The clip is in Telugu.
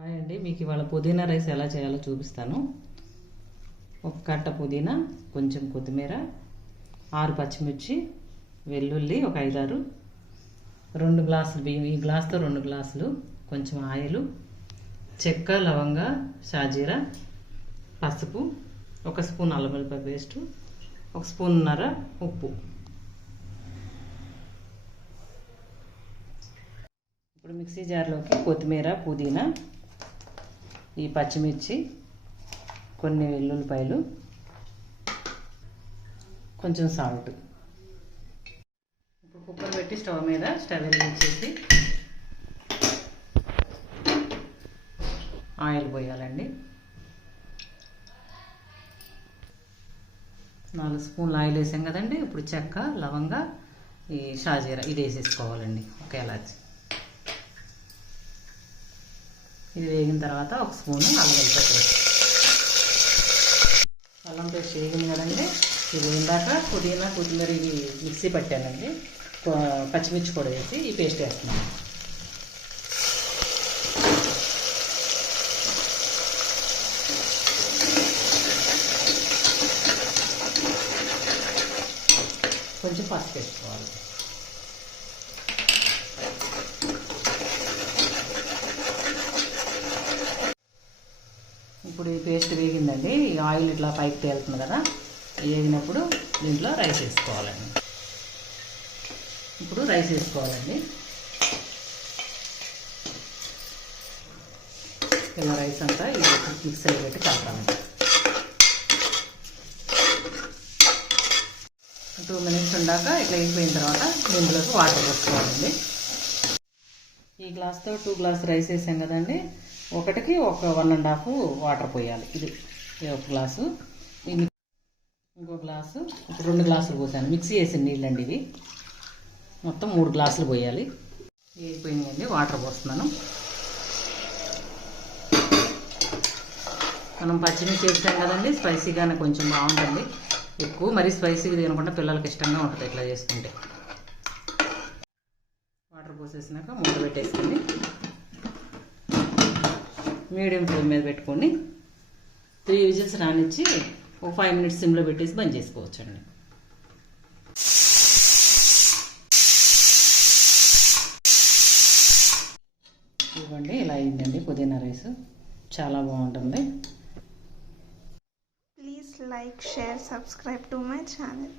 హాయ్ అండి, మీకు ఇవాళ పుదీనా రైస్ ఎలా చేయాలో చూపిస్తాను. ఒక కట్ట పుదీనా, కొంచెం కొత్తిమీర, 6 పచ్చిమిర్చి, వెల్లుల్లి ఒక 5-6, 2 గ్లాసులు బియ్యం, ఈ గ్లాస్తో 2 గ్లాసులు, కొంచెం ఆయిల్, చెక్క, లవంగ, షాజీరా, పసుపు, 1 స్పూన్ అల్లం వెల్లుల్లి పేస్టు, 1 స్పూన్నర ఉప్పు. ఇప్పుడు మిక్సీ జార్లోకి కొత్తిమీర, పుదీనా, ఈ పచ్చిమిర్చి, కొన్ని వెల్లుల్లిపాయలు, కొంచెం సాల్ట్. ఇప్పుడు కుక్కర్ పెట్టి స్టవ్ వెలిగించేసి ఆయిల్ పోయాలండి. 4 స్పూన్లు ఆయిల్ వేసాం కదండి. ఇప్పుడు చెక్క, లవంగ, ఈ షాజీరా ఇది వేసేసుకోవాలండి, ఒక ఇలాచి. ఇది వేగిన తర్వాత 1 స్పూను అల్లం వెల్లుల్లి పేస్ట్. అల్లం పేస్ట్ వేగింది కదండి. ఇది ఇందాక పుదీనా, కొత్తిమీర ఇది మిక్సీ పట్టానండి. పచ్చిమిర్చి కూడా వేసి ఈ పేస్ట్ వేస్తున్నాను. కొంచెం పసుపు వేసుకోవాలి. ఇప్పుడు ఈ పేస్ట్ వేగిందండి. ఈ ఆయిల్ ఇట్లా పైకి తేలుతుంది కదా, వేగినప్పుడు దీంట్లో రైస్ వేసుకోవాలండి. ఇప్పుడు రైస్ వేసుకోవాలండి. ఇలా రైస్ అంతా ఇది మిక్సర్ పెట్టి కలపాలండి. 2 మినిట్స్ ఉండాక ఇట్లా వేగిపోయిన తర్వాత దీంట్లోకి వాటర్ పోసుకోవాలండి. ఈ గ్లాస్తో 2 గ్లాస్ రైస్ వేసాం కదండి. ఒకటికి 1.5 వాటర్ పోయాలి. ఇది 1 గ్లాసు, ఇంకో గ్లాసు, ఇప్పుడు 2 గ్లాసులు పోసాను. మిక్సీ వేసిన నీళ్ళండి ఇవి. మొత్తం 3 గ్లాసులు పోయాలి. వేగిపోయిందండి, వాటర్ పోస్తున్నాను. మనం పచ్చిమిర్చి వేసాం కదండి, స్పైసీగానే కొంచెం బాగుంటుంది. ఎక్కువ మరీ స్పైసీగా తినకుండా పిల్లలకి ఇష్టంగా ఉంటుంది ఇట్లా చేసుకుంటే. వాటర్ పోసేసినాక మూత పెట్టేసుకొని మీడియం ఫ్లేమ్ మీద పెట్టుకొని 3 విజిల్స్ రానిచ్చి ఒక 5 మినిట్స్ సిమ్లో పెట్టేసి బంద్ చేసుకోవచ్చండి. ఇవ్వండి, ఇలా అయిందండి పుదీనా రైస్. చాలా బాగుంటుంది. Please like, share, subscribe to my channel.